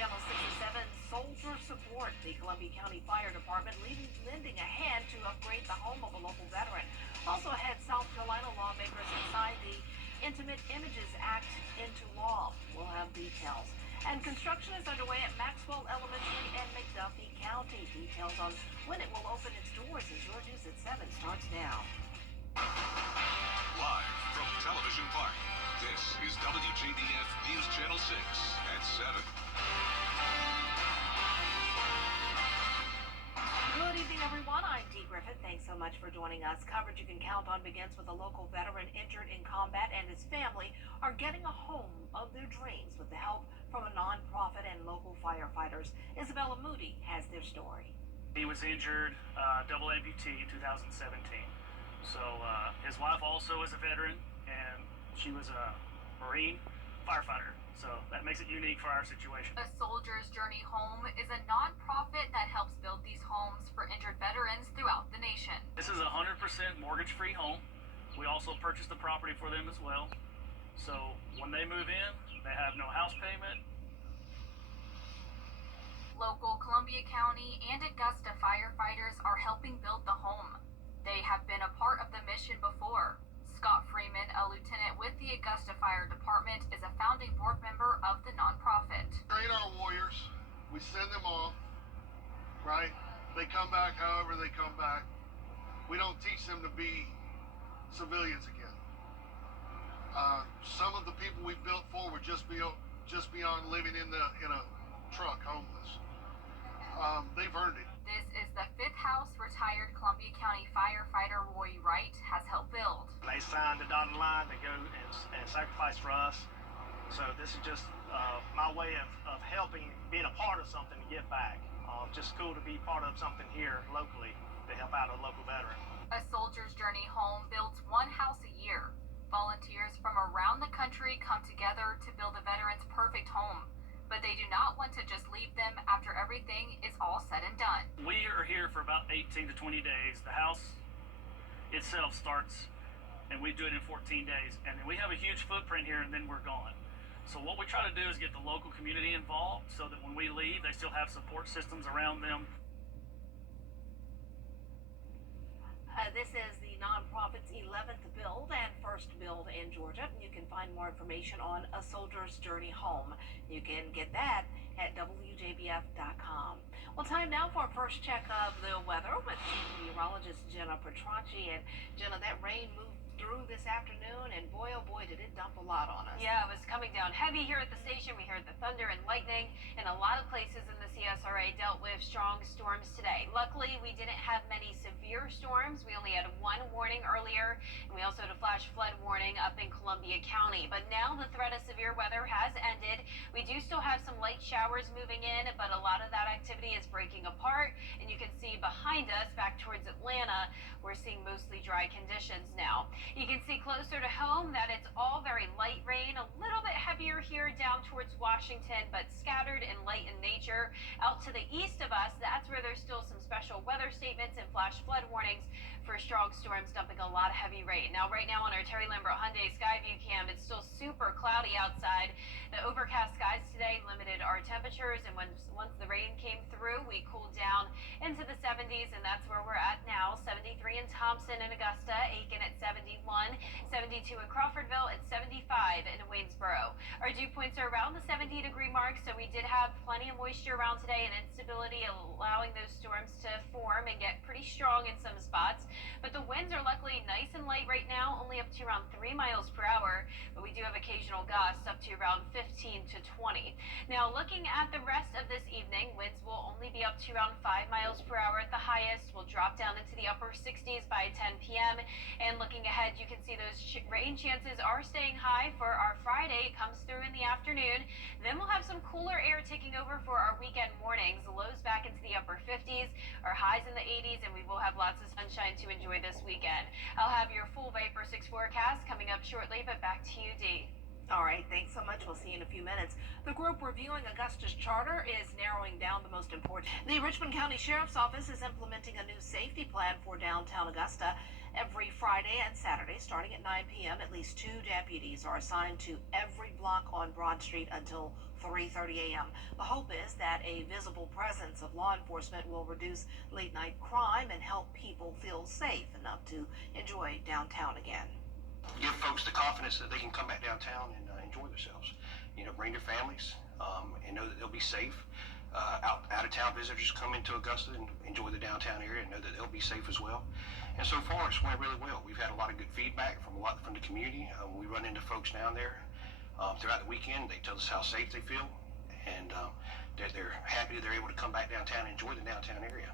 Channel 67 Soldier Support. The Columbia County Fire Department lending a hand to upgrade the home of a local veteran. Also ahead, South Carolina lawmakers have signed the Intimate Images Act into law. We'll have details. And construction is underway at Maxwell Elementary in McDuffie County. Details on when it will open its doors as your news at 7 starts now. Live from Television Park, this is WJBF News Channel 6 at 7. Good evening, everyone. I'm Dee Griffith. Thanks so much for joining us. Coverage you can count on begins with a local veteran injured in combat and his family are getting a home of their dreams with the help from a nonprofit and local firefighters. Isabella Moody has their story. He was injured, double amputee in 2017. So his wife also is a veteran, and she was a Marine firefighter. So that makes it unique for our situation. A Soldier's Journey Home is a nonprofit that helps build these homes for injured veterans throughout the nation. This is a 100% mortgage-free home. We also purchased the property for them as well. So when they move in, they have no house payment. Local Columbia County and Augusta firefighters are helping build the home. They have been a part of the mission before. Scott Freeman, a lieutenant with the Augusta Fire Department, is a founding board member of the nonprofit. Train our warriors. We send them off, right? They come back however they come back. We don't teach them to be civilians again. Some of the people we built for were just beyond living in a truck, homeless. They've earned it. This is the fifth house retired Columbia County firefighter Roy Wright has helped build. They signed the dotted line to go and sacrifice for us. So this is just my way of helping, being a part of something to give back. Just cool to be part of something here locally to help out a local veteran. A Soldier's Journey Home builds one house a year. Volunteers from around the country come together to build a veteran's perfect home. But they do not want to just leave them after everything is all said and done. We are here for about 18 to 20 days. The house itself starts, and we do it in 14 days. And then we have a huge footprint here, and then we're gone. So what we try to do is get the local community involved so that when we leave, they still have support systems around them. This is the nonprofit's 11th build and first build in Georgia. You can find more information on A Soldier's Journey Home. You can get that at WJBF.com. Well, time now for our first check of the weather with Chief Meteorologist Jenna Petracci. And Jenna, that rain moved through this afternoon, and boy, oh boy, did it dump a lot on us. Yeah, it was coming down heavy here at the station. We heard the thunder and lightning, and a lot of places in the CSRA dealt with strong storms today. Luckily, we didn't have many severe storms. We only had one warning earlier, and we also had a flash flood warning up in Columbia County. But now the threat of severe weather has ended. We do still have some light showers moving in, but a lot of that activity is breaking apart, and you can see behind us, back towards Atlanta, we're seeing mostly dry conditions now. You can see closer to home that it's all very light rain, a little bit heavier here down towards Washington, but scattered and light in nature. Out to the east of us, that's where there's still some special weather statements and flash flood warnings for strong storms dumping a lot of heavy rain. Now, right now on our Terry Lambert Hyundai Skyview cam, it's still super cloudy outside. The overcast skies today limited our temperatures, and once the rain came through, we cooled down into the 70s, and that's where we're at now. 73 in Thompson and Augusta, Aiken at 71, 72 in Crawfordville, and 75 in Waynesboro. Our dew points are around the 70-degree mark, so we did have plenty of moisture around today and instability, allowing those storms to form and get pretty strong in some spots. But the winds are luckily nice and light right now, only up to around 3 miles per hour, but we do have occasional gusts up to around 15 to 20. Now, looking at the rest of this evening, winds will only be up to around 5 miles per hour at the highest. We'll drop down into the upper 60s by 10 p.m. And looking ahead, you can see those rain chances are staying high for our Friday. It comes through in the afternoon. Then we'll have some cooler air taking over for our weekend mornings. The lows back into the upper 50s, our highs in the 80s, and we will have lots of sunshine to enjoy this weekend. I'll have your full Vapor 6 forecast coming up shortly, but back to you, Dee. All right, thanks so much. We'll see you in a few minutes. The group reviewing Augusta's charter is narrowing down the most important. The Richmond County Sheriff's Office is implementing a new safety plan for downtown Augusta. Every Friday and Saturday, starting at 9 p.m., at least 2 deputies are assigned to every block on Broad Street until 3:30 a.m. The hope is that a visible presence of law enforcement will reduce late-night crime and help people feel safe enough to enjoy downtown again. Give folks the confidence that they can come back downtown and enjoy themselves. Bring their families and know that they'll be safe. Out-of-town visitors come into Augusta and enjoy the downtown area and know that they'll be safe as well. And so far, it's went really well. We've had a lot of good feedback from the community. We run into folks down there throughout the weekend. They tell us how safe they feel, and they're happy that they're able to come back downtown and enjoy the downtown area.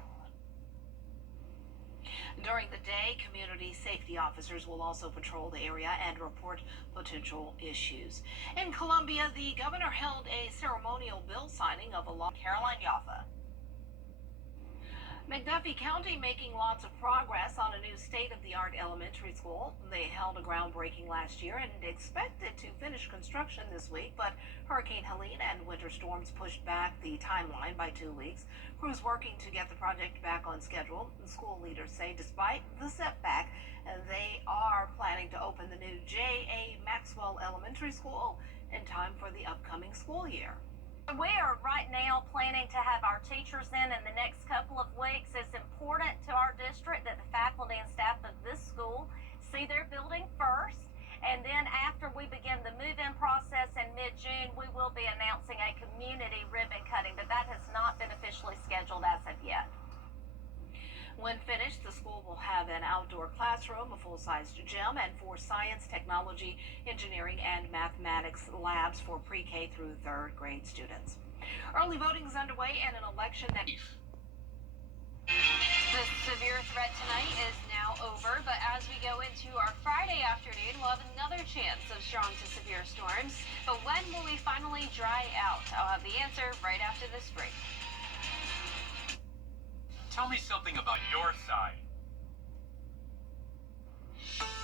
During the day, community safety officers will also patrol the area and report potential issues. In Columbia, the governor held a ceremonial bill signing of a law. Caroline Yaffa. McDuffie County making lots of progress on a new state-of-the-art elementary school. They held a groundbreaking last year and expected to finish construction this week, but Hurricane Helene and winter storms pushed back the timeline by 2 weeks. Crews working to get the project back on schedule. The school leaders say despite the setback, they are planning to open the new J.A. Maxwell Elementary School in time for the upcoming school year. We are right now planning to have our teachers in the next couple of weeks. It's important to our district that the faculty and staff of this school see their building first. And then after we begin the move-in process in mid-June, we will be announcing a community ribbon cutting, but that has not been officially scheduled as of yet. When finished, the school will have an outdoor classroom, a full-sized gym, and 4 science, technology, engineering, and mathematics labs for pre-K through 3rd grade students. Early voting is underway in an election that... The severe threat tonight is now over, but as we go into our Friday afternoon, we'll have another chance of strong to severe storms. But when will we finally dry out? I'll have the answer right after this break. Tell me something about your side.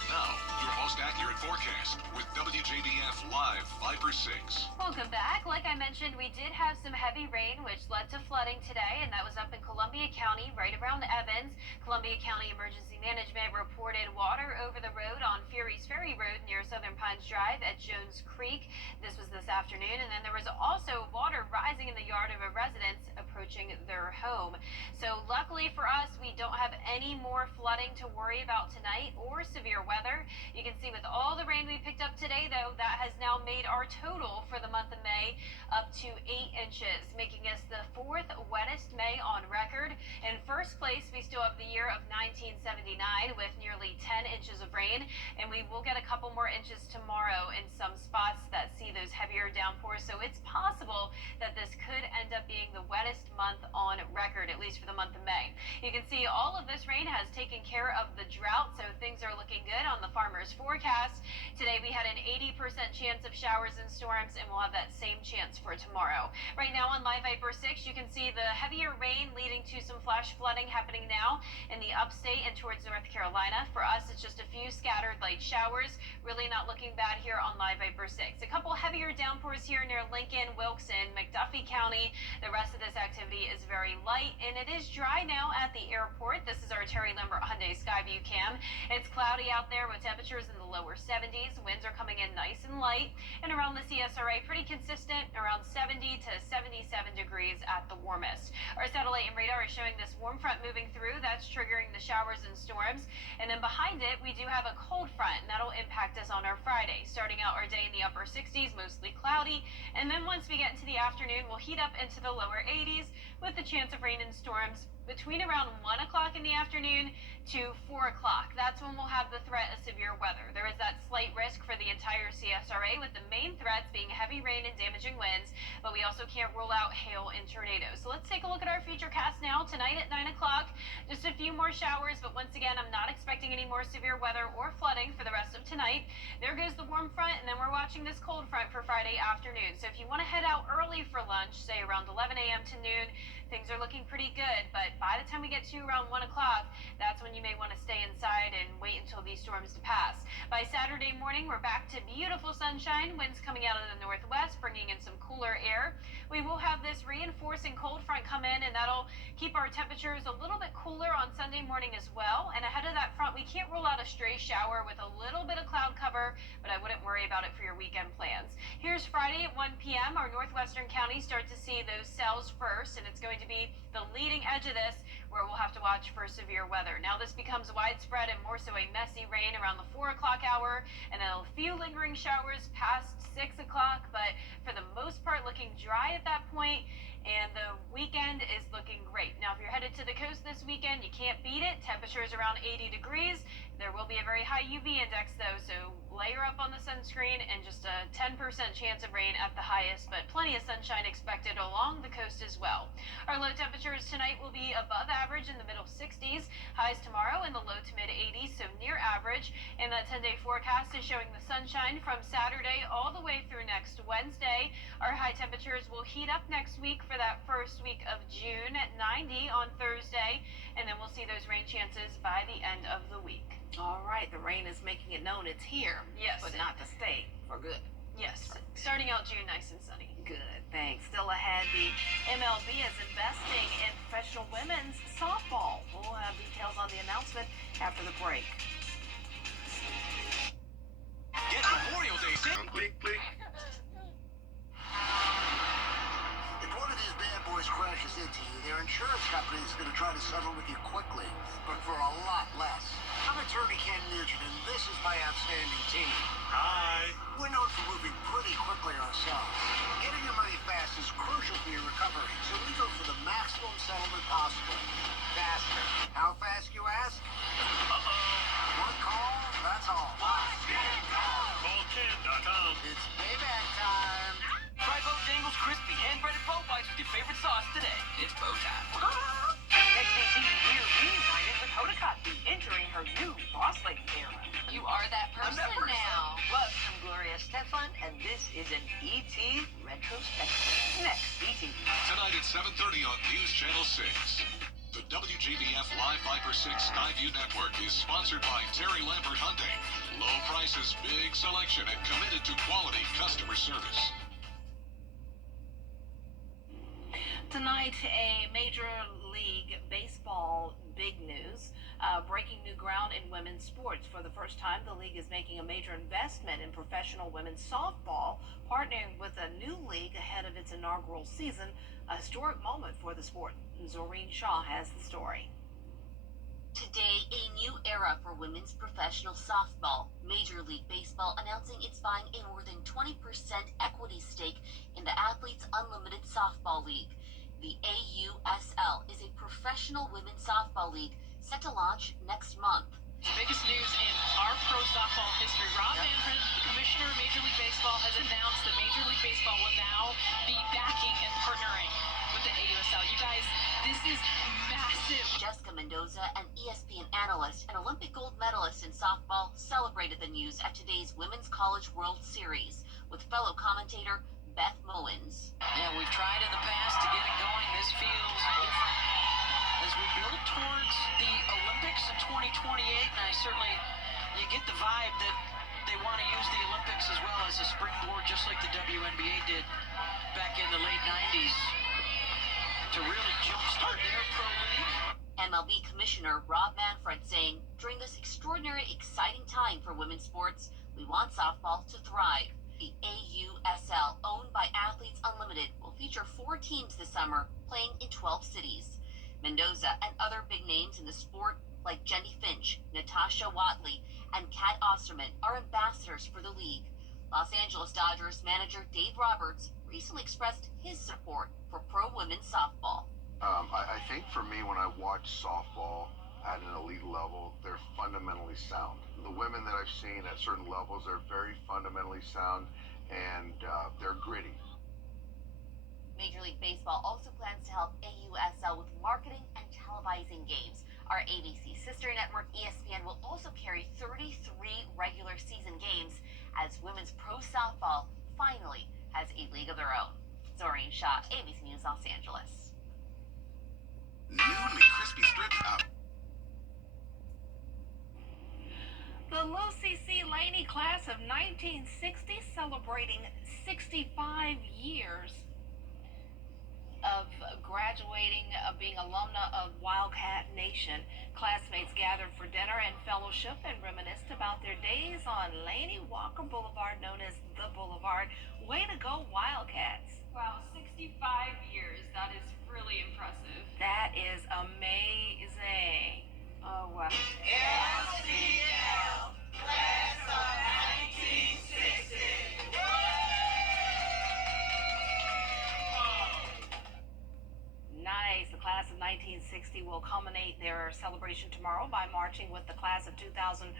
Now, your most accurate forecast with WJBF Live 5/6. Welcome back. Like I mentioned, we did have some heavy rain, which led to flooding today, and that was up in Columbia County, right around Evans. Columbia County Emergency Management reported water over the road on Fury's Ferry Road near Southern Pines Drive at Jones Creek. This was this afternoon, and then there was also water rising in the yard of a residence approaching their home. So luckily for us, we don't have any more flooding to worry about tonight or severe weather. You can see with all the rain we picked up today, though, that has now made our total for the month of May up to 8 inches, making us the 4th wettest May on record. In first place, we still have the year of 1979 with nearly 10 inches of rain, and we will get a couple more inches tomorrow in some spots that see those heavier downpours. So it's possible that this could end up being the wettest month on record, at least for the month of May. You can see all of this rain has taken care of the drought, so things are looking good on the farmer's forecast. Today we had an 80% chance of showers and storms, and we'll have that same chance for tomorrow. Right now on Live Viper 6, you can see the heavier rain leading to some flash flooding happening now in the upstate and towards North Carolina. For us, it's just a few scattered light showers. Really not looking bad here on Live Viper 6. A couple heavier downpours here near Lincoln, Wilkes-Barre, McDuffie County. The rest of this activity is very light, and it is dry now at the airport. This is our Terry Lambert Hyundai Skyview cam. It's cloudy out there with temperatures in the lower 70s. Winds are coming in nice and light, and around the CSRA, pretty consistent, around 70 to 77 degrees at the warmest. Our satellite and radar is showing this warm front moving through. That's triggering the showers and storms, and then behind it, we do have a cold front, and that'll impact us on our Friday. Starting out our day in the upper 60s, mostly cloudy, and then once we get into the afternoon, we'll heat up into the lower 80s with the chance of rain and storms between around 1 o'clock in the afternoon to 4 o'clock. That's when we'll have the threat of severe weather. There is that slight risk for the entire CSRA, with the main threats being heavy rain and damaging winds, but we also can't rule out hail and tornadoes. So let's take a look at our futurecast now. Tonight at 9 o'clock, just a few more showers, but once again, I'm not expecting any more severe weather or flooding for the rest of tonight. There goes the warm front, and then we're watching this cold front for Friday afternoon. So if you want to head out early for lunch, say around 11 a.m. to noon, things are looking pretty good, but by the time we get to around 1 o'clock, that's when you may want to stay inside and wait until these storms to pass. By Saturday morning, we're back to beautiful sunshine, winds coming out of the northwest, bringing in some cooler air, We will have this reinforcing cold front come in, and that'll keep our temperatures a little bit cooler on Sunday morning as well. And ahead of that front, we can't rule out a stray shower with a little bit of cloud cover, but I wouldn't worry about it for your weekend plans. Here's Friday at 1 p.m. Our northwestern counties start to see those cells first, and it's going to be the leading edge of this where we'll have to watch for severe weather. Now this becomes widespread and more so a messy rain around the 4 o'clock hour, and then a few lingering showers past 6 o'clock, but for the most part looking dry at that point, and the weekend is looking great. Now if you're headed to the coast this weekend, you can't beat it. Temperatures around 80 degrees. There will be a very high UV index though, so layer up on the sunscreen, and just a 10% chance of rain at the highest, but plenty of sunshine expected along the coast as well. Our low temperatures tonight will be above average in the middle 60s. Highs tomorrow in the low to mid 80s, so near average. And that 10-day forecast is showing the sunshine from Saturday all the way through next Wednesday. Our high temperatures will heat up next week for that first week of June at 90 on Thursday, and then we'll see those rain chances by the end of the week. All right, the rain is making it known it's here. Yes. But not to stay for good. Yes, starting out June nice and sunny. Good, thanks. Still ahead, the MLB is investing in professional women's softball. We'll have details on the announcement after the break. Get Memorial Day. Blink, blink. If one of these bad boys crashes into you, their insurance company is going to try to settle with you quickly, but for a lot less. I'm attorney Ken Nugent, and this is my outstanding team. Hi. We're known for moving pretty quickly ourselves. Getting your money fast is crucial for your recovery, so we go for the maximum settlement possible. Faster. How fast, you ask? One call, that's all. CallKen.com. It's payback time. Try Bojangles crispy hand-breaded bow bites with your favorite sauce today. It's bow time. Next BT Year reunited with Hodakotb entering her new boss lady era. You are that person, now. Plus, I'm Gloria Stefan, and this is an ET retrospective. Next, ET. Tonight at 7:30 on News Channel 6. The WJBF Live Viper 6 Skyview Network is sponsored by Terry Lambert Hyundai. Low prices, big selection, and committed to quality customer service. Tonight, a Major League Baseball big news. Breaking new ground in women's sports. For the first time, the league is making a major investment in professional women's softball, partnering with a new league ahead of its inaugural season, a historic moment for the sport. Zoreen Shaw has the story. Today, a new era for women's professional softball. Major League Baseball announcing it's buying a more than 20% equity stake in the Athletes Unlimited Softball League. The AUSL is a professional women's softball league set to launch next month. The biggest news in our pro softball history. Rob Manfred, the commissioner of Major League Baseball, has announced that Major League Baseball will now be backing and partnering with the AUSL. You guys, this is massive. Jessica Mendoza, an ESPN analyst and Olympic gold medalist in softball, celebrated the news at today's Women's College World Series with fellow commentator Beth Mowens. Yeah, we've tried in the past to get it going. This feels different as we build towards the Olympics in 2028, and I certainly, you get the vibe that they want to use the Olympics as well as a springboard, just like the WNBA did back in the late 90s, to really jumpstart their pro league. MLB Commissioner Rob Manfred saying, during this extraordinary, exciting time for women's sports, we want softball to thrive. The AUSL, owned by Athletes Unlimited, will feature 4 teams this summer, playing in 12 cities. Mendoza and other big names in the sport, like Jenny Finch, Natasha Watley, and Kat Osterman, are ambassadors for the league. Los Angeles Dodgers manager Dave Roberts recently expressed his support for pro women's softball. I think for me, when I watch softball at an elite level, they're fundamentally sound. The women that I've seen at certain levels are very fundamentally sound, and they're gritty. Major League Baseball also plans to help AUSL with marketing and televising games. Our ABC sister network ESPN will also carry 33 regular season games as women's pro softball finally has a league of their own. Zoreen Shaw, ABC News, Los Angeles. New McCrispy strips out. The Low CC Laney class of 1960 celebrating 65 years. graduating, being alumna of Wildcat Nation. Classmates gathered for dinner and fellowship and reminisced about their days on Laney Walker Boulevard, known as the Boulevard. Way to go, Wildcats. Wow, 65 years. That is really impressive. That is amazing. Oh, wow. LCL, class of 1960. Nice. The class of 1960 will culminate their celebration tomorrow by marching with the class of 2025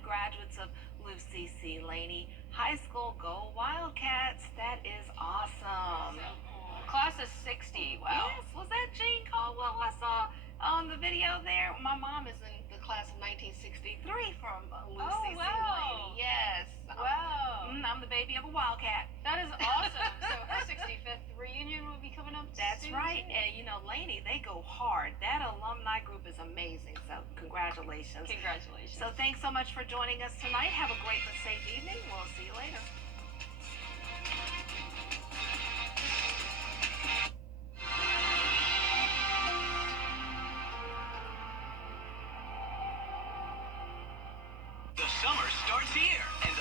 graduates of Lucy C. Laney High School. Go Wildcats. That is awesome. So cool. Class of 60. Wow. Yes. Was that Jean Caldwell I saw on the video there? My mom is in the class of 1963 from Lucy C. Laney. Yes. Wow. I'm the baby of a Wildcat. That is awesome. So her 65th reunion will be coming up That's soon. right. And you know, Laney, they go hard. That alumni group is amazing. So congratulations. Congratulations. So thanks so much for joining us tonight. Have a great and safe evening. We'll see you later. The summer starts here, and